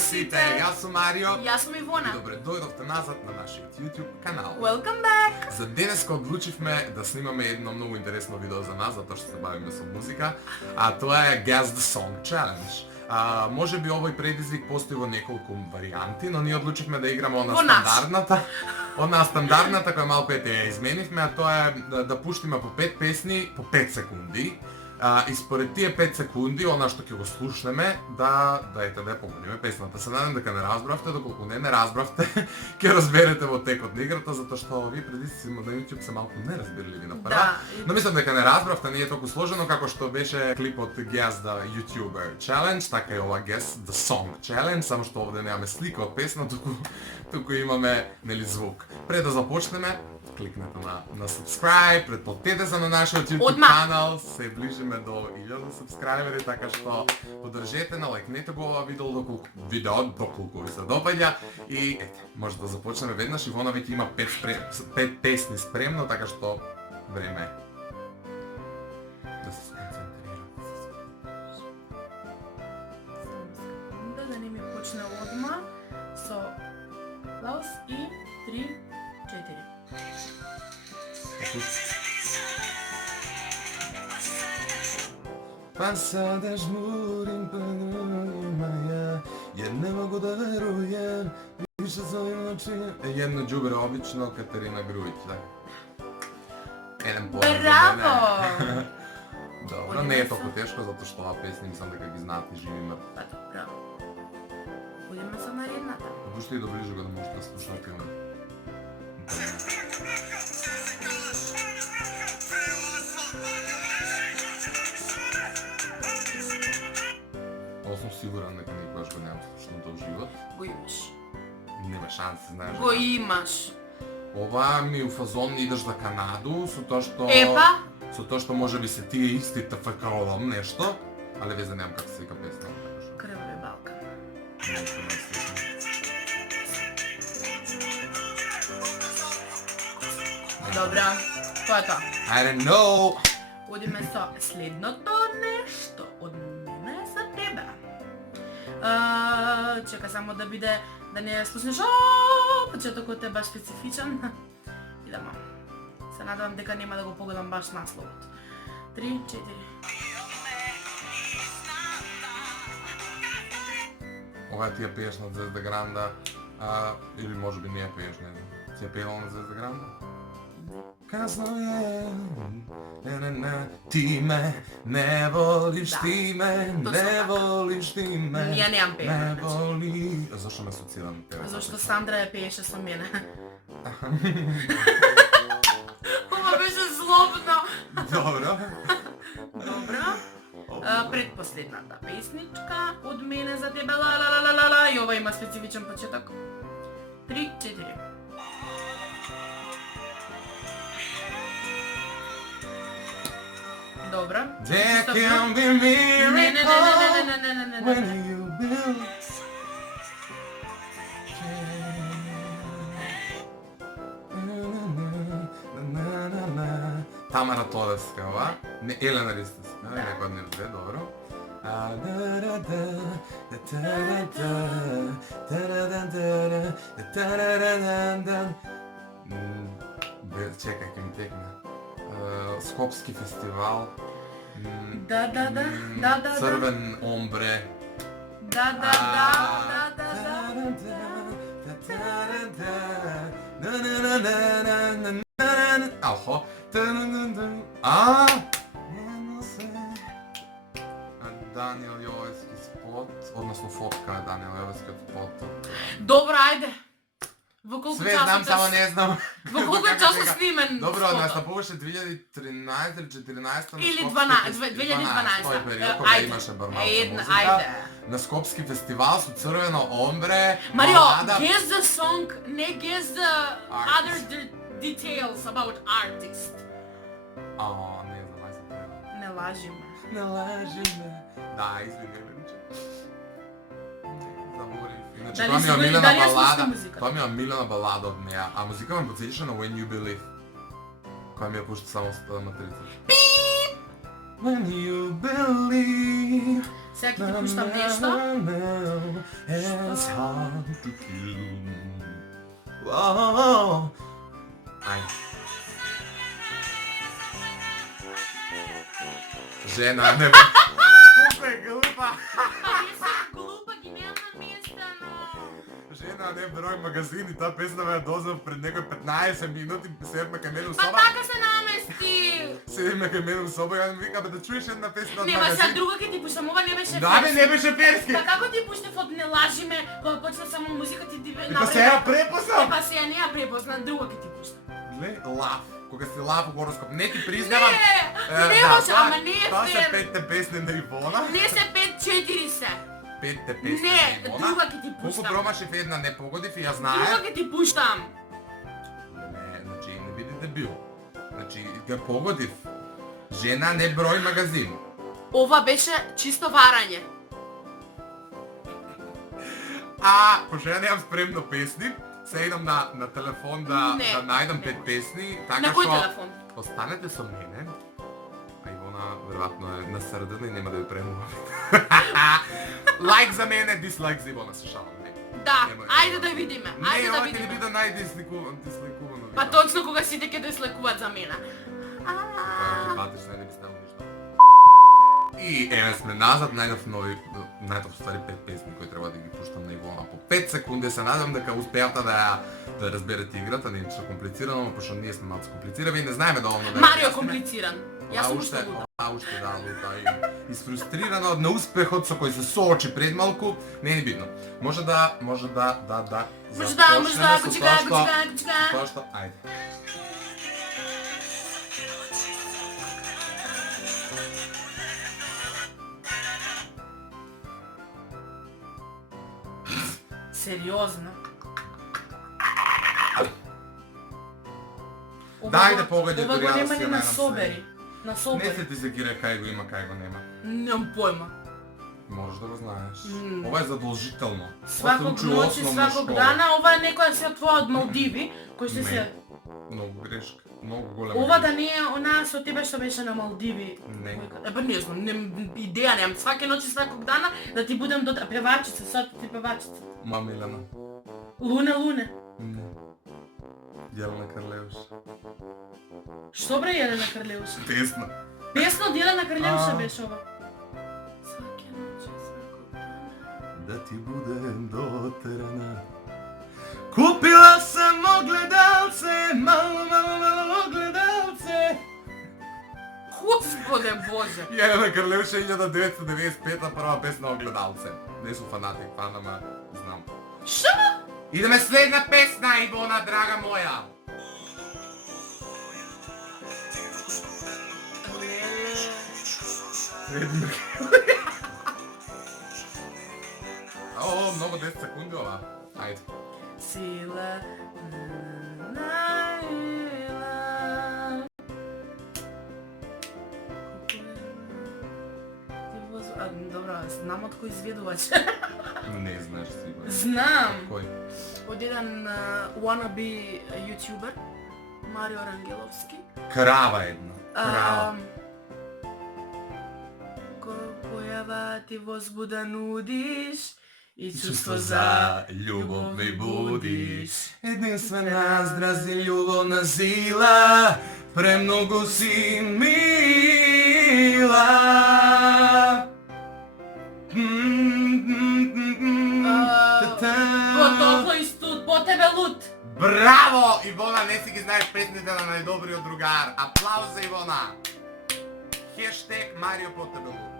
сите, јас сум Марио. Јас сум Ивона. Добре дојдовте назад на нашиот YouTube канал. Welcome back. За денеска одлучивме да снимаме едно многу интересно видео за нас, затоа што се бавиме со музика, а тоа е Guess the Song Challenge. Може би овој предизвик постои во неколку варијанти, но ние одлучивме да играме она стандардната која малку ја изменивме, а тоа е да пуштиме по 5 песни по 5 секунди. И според тие 5 секунди, она што ќе го слушнеме, да поголиме песната. Се надам дека не разбравте, доколку не разбравте, ќе разберете во текот на играта, затоа што овие предизвици на YouTube се малку неразбирливи на прва. Да. Но мислам дека не разбравте, не е толку сложено како што беше клипот Guess the YouTuber Challenge, така и ова Guess the Song Challenge, само што овде немаме слика од песна, туку имаме звук. Пред да започнеме, кликнете на subscribe, претплатете се на нашиот YouTube канал, се ближиме до 1000 сабскрајбери, така што поддржете, лајкнете го ова видео доколку ви се допаѓа и ете, може да започнеме веднаш. Ивона веќе има 5 песни спремно, така што време да се сконцентрира. Да не ми почне одма со Лаус и 3, 4. Passa da žmurim ja ne mogu da verujem, više svojim očima. Jedno đubre obično, Katarina Grujić, tako. Еден поем за мене. Добро, не е толку тешко, затоа што оваа песни мислам дека ги знаат и живи мртви. Па добро. Одиме со наредната. Пушти и доближу го да можете да слушате. Ова сум сигурен дека никогаш го немам слушнато во живот. Го имаш. Нема шанси, знаеш. Го имаш. Ова ми у фазон идеш за Канаду, со тоа што... Епа? Со тоа што може би се тие истите факалом нешто, але веќе немам како се вика песна. Крваве Балкан. Добра, тоа е тоа. I don't know! Одиме со следното нешто од мене за тебе. Чека само да биде, да не спуснеш почетокот е баш специфичен. Идемо. Се надевам дека нема да го погодам баш насловот. 3, 4. Ова ти ја пееш на Звезда Гранда, или може би не ја пееш, не знам. Ти ја пеела на Звезда Гранда? Казно е, ти ме не волиш, ти ме не волиш, ти ме Ја неам пеена, не воли. Зашто ме асоцирам пева? Зашто Сандра ја пееше со мене. Ова беше злобно. Добро. Добро. Предпоследната песничка од мене за тебе, ла, и ова има специфичен почеток. 3, 4. Добро. There can be miracles when you build. Тамара Тодеска, ова? Не, Елена Ристевска, некој од нив две, добро. Чекај, ќе ми текне. Скопски фестивал. Да. Црвен омбре. Да. Алхо. Даниел Јовески спот, односно фотка е Даниел Јовески спот. Добро, ајде. Во колку Све знам, само не знам. Во колку часот снимен? Добро, настапуваше 2013 или 14 или 2012. Тој период кога имаше бармалска музика. На Скопски фестивал со црвено омбре. Марио, guess the song, не guess the other details about artist. Не знам, ај се треба. Не лажи ме. Не лажи ме. Да, извини ме, заборив. Иначе тоа ми е омилена балада. Тоа ми е омилена балада од неа, а музика ме потсеќаше на When You Believe. Која ми ја пушта само со матрица. When you believe. Сега ќе ти пуштам нешто. It's hard to kill. Ајде. Жена, не бе. Колко е глупа. Па не си глупа, ги немам на места, но... Жена, не број магазини, таа песна ме ја дознав пред некој 15 минути, седме кај мене у Па соба. така се намести. Седме кај мене у соба и ја ми вика, бе да чуеш една песна од Нема сега магазин. друга ќе ти пуштам, ова не беше Да, бе, не беше перски. Па како ти пуштав од Не лажи ме, кога почна само музика ти Па се ја препознав. Па се ја не ја препозна, друга ќе ти пуштам. Гле, лав. Кога си лав у гороскоп, не ти признавам. Не може, ама не е Тоа се фер. петте песни на Ивона. Не се 5-4 се. Петте песни на Не, Ивона. друга ќе ти Колку пуштам. промашив една не погодив и ја Друга знаев. ќе ти пуштам. Не, значи не биде дебил. Значи ga погодив. Жена не број магазин. Ова беше чисто варање. Пошто ја немам спремно песни, се идам на телефон да Не, најдам не 5 може. песни, така На кој што телефон? останете со мене. А Ивона веројатно е насрдена и нема да ја премувам. Лайк за мене, дислайк за Ивона, се шалам. Не. Да, Нема- ајде да видиме. Ајде Не, да ова ќе видиме. биде најдисликувано Па точно кога сите ќе деслекуваат за мене. Батиш не би ставил ништо. И еве сме назад, најдов ствари 5 песни кои треба да ги пуштам на Ивона по 5 секунди. Се надам дека успеавте да разберете играта, не е ништо комплицирано, но пошто ние сме малку комплицирани и не знаеме доволно да Марио е комплициран. Јас сум уште лута. Уште да, лута и сфрустрирана од неуспехот со кој се соочи пред малку, не е битно. Може да, Може да, започнеме со кучка, тоа што- кучка, кучка. Тоа што, ајде. Сериозно. Дајде погаѓај Ова дури го ја да нема си ни ја на најдам Собери. На Не Собери. се ти секира кај го има, кај го нема. Немам појма. Можеш да го знаеш. М. Ова е задолжително. Сваког ноќи, сваког дана, ова е некоја се твоја од Малдиви, кој што се... Многу грешка. Многу голема. Ова да грешка. не е она со тебе што беше на Малдиви. Не. Епа не знам, идеја немам. Сваке ноќи, сваког дана да ти будем до певачица, сад ти певачица. Мамилена. Луне. Не. Јелена Карлеуш. Што бре Јелена Карлеуша? Песна. Песна од Јелена Карлеуша А. беше ова. Сваке ноќи, сваког дана. Да ти будем дотерана. Купила sam огледалце, мало огледалце. Господе Боже! Јелена Карлеуша 1995 прва песна огледалце. Не сум фанатик, ама знам. Што? Идеме следна песна, Ивона, драга моја. О, многу 10 секунди ова. Ајде. Сила наила. Добро, знам од кој изведувач. Не знаеш сигурно. Знам. Кој? Од еден wannabe јутјубер, Марио Рангеловски. Крава една. Крава. Која ти возбуда нудиш и Чувство за љубов ми будиш. Единствена здрази љубовна сила, премногу си мила. По толку истут, по тебе лут. Браво, Ивона, не си ги знаеш песните на најдобриот другар. Аплауз за Ивона. Хештег Марио по тебе лут.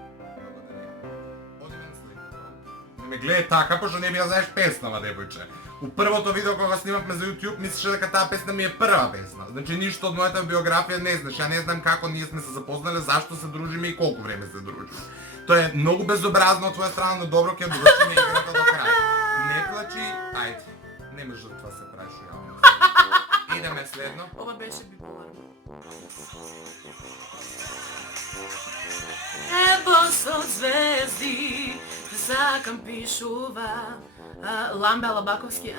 Одиме на следното. Не ме гледај така, пошто не ми ја знаеш песнава, девојче. У првото видео кога снимавме за YouTube, мислеше дека таа песна ми е прва песна. Значи ништо од мојата биографија не знаеш. Ја не знам како ние сме се запознале, зашто се дружиме и колку време се дружиме. Тоа е многу безобразно од твоја страна, но добро ќе довршиме играта до крај. Не плачи, ајде. Нема жртва се правиш у јавност. Идеме следно. Ова беше биполарно. Небо со звезди, сакам пишува. Ламбе Алабаковски.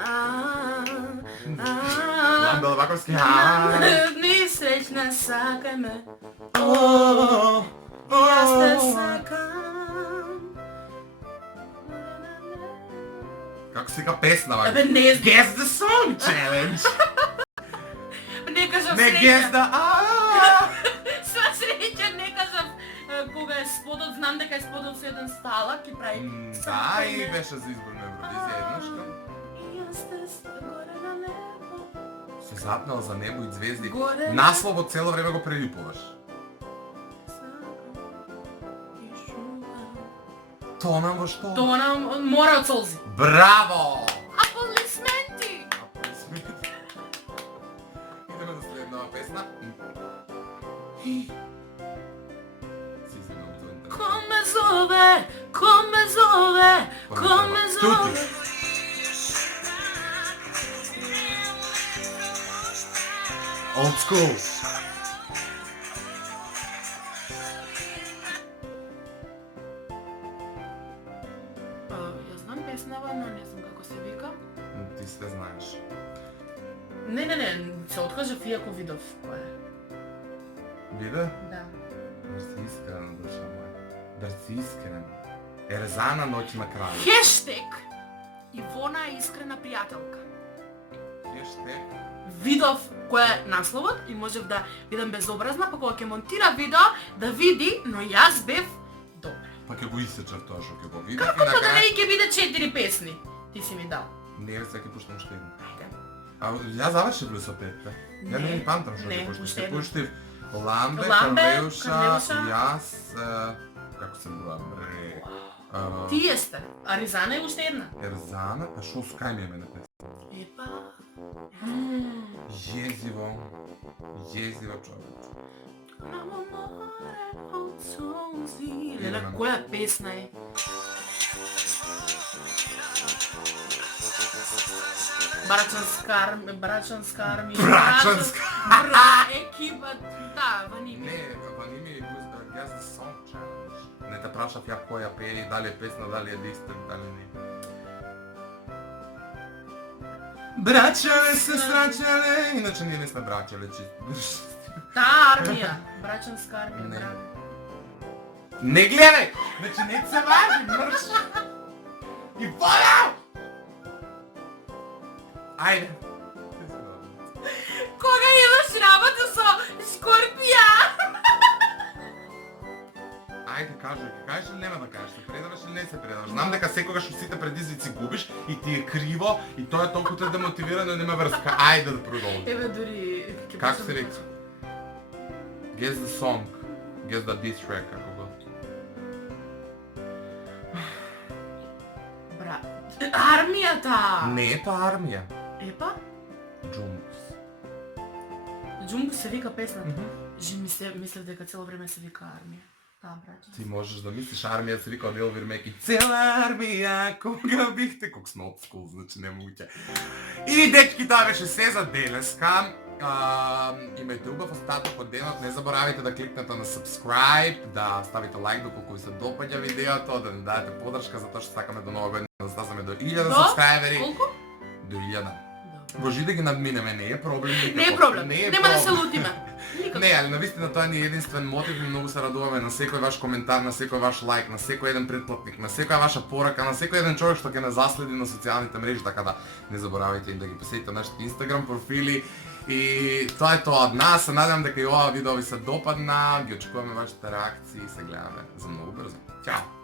Ламбе Алабаковски. Ни среќна сакај ме. Јас те сакам. Како се вика песнава? Абе, не знам. Guess the song challenge. Не кажав Не guess среќа. the Сва среќа не кажав кога е сподот, знам дека е сподот со еден сталак и прави. Да, и беше за избор на Евровизија еднашка. Горе на небо. Се запнал за небо и звезди. Горе. Насловот цело време го прелюпуваш. Тонам во што? Тона мора од солзи. Браво! Аплодисменти! Идеме за следнава песна. Си извинувам за интернет. Come zove, come zove, come zove. Old school. Јас знам песнава, но не знам како се вика. Ти се знаеш. Не, се откажав иако видов кој е. Биде? Да. Да си искрена, душа моја. Да си искрена. Ерзана ноќ на крај. Хештег Ивона е искрена пријателка. Хештег. Видов кој е насловот и можев да бидам безобразна, па кога ќе монтира видео да види, но јас бев добра. Па ќе го исечав тоа што ќе го видев Како и па на да крај. не ќе биде 4 песни? Ти си ми дал. Не, сега ќе пуштам уште една. Ајде. А ја завршив ли со петте? Ја не ни памтам што Не, ќе пуштив. уште Ќе една. пуштив Ламбе, Ламбе, Карвеуша, Карвеуша. јас, како се броја, бре, Тие сте. Аризана е уште една. Ерзана, па шо с кај ми е мене песна? Епа. Језиво, човек. Мамо море од солзи. Идеме Леле, на- која песна е? Брачанска армија. Брачанска. Екипа, да, вани. Не, па не ми Guess the Song Challenge. Не те прашав ја која пее, дали е песна, дали е дистер, дали не. Браќале, сестрачале, иначе ние не сме браќале, Таа армија. Брачанска армија, Не. браво. Не гледај! Значи не се важи, мрш! И пора! Ајде! Кога имаш работа со Скорпија? Ајде, кажеш или нема да кажеш, се предаваш или не се предаваш? Знам дека секогаш во сите предизвици губиш и ти е криво и тоа е толку те демотивира, но нема врска. Ајде да продолжи. Еве дури Как се вика? Guess the song. Guess the diss track, како го. Бра. Армијата. Не е тоа армија. Епа? Джункс. Джунку се вика песната. Мислев дека цело време се вика армија. Да, брача. Ти можеш да мислиш армија се вика од Елвир Меки. Цела армија, кога бихте, колку сме old school, значи не моguќе. И дечки, тоа беше се за денеска. Имајте убав остаток од денот, не заборавајте да кликнете на subscribe, да ставите лайк доколку ви се допаѓа видеото, да ни дадете подршка затоа што сакаме до нова година да стасаме до 1000 До? сабскрајбери. Колку? До 1000. Добро. Можи да ги надминеме, не е проблем никако. Не е проблем. Не е Нема да се проблем. лутиме. Никако. Не, али навистина тоа ни е единствен мотив и многу се радуваме на секој ваш коментар, на секој ваш лайк, на секој еден претплатник, на секоја ваша порака, на секој еден човек што ќе не заследи на социјалните мрежи, така да не заборавајте и да ги посетите нашите Instagram профили. И тоа е тоа од нас, се надевам дека и ова видео ви се допадна, ги очекуваме вашите реакции и се гледаме за многу брзо. Ćao!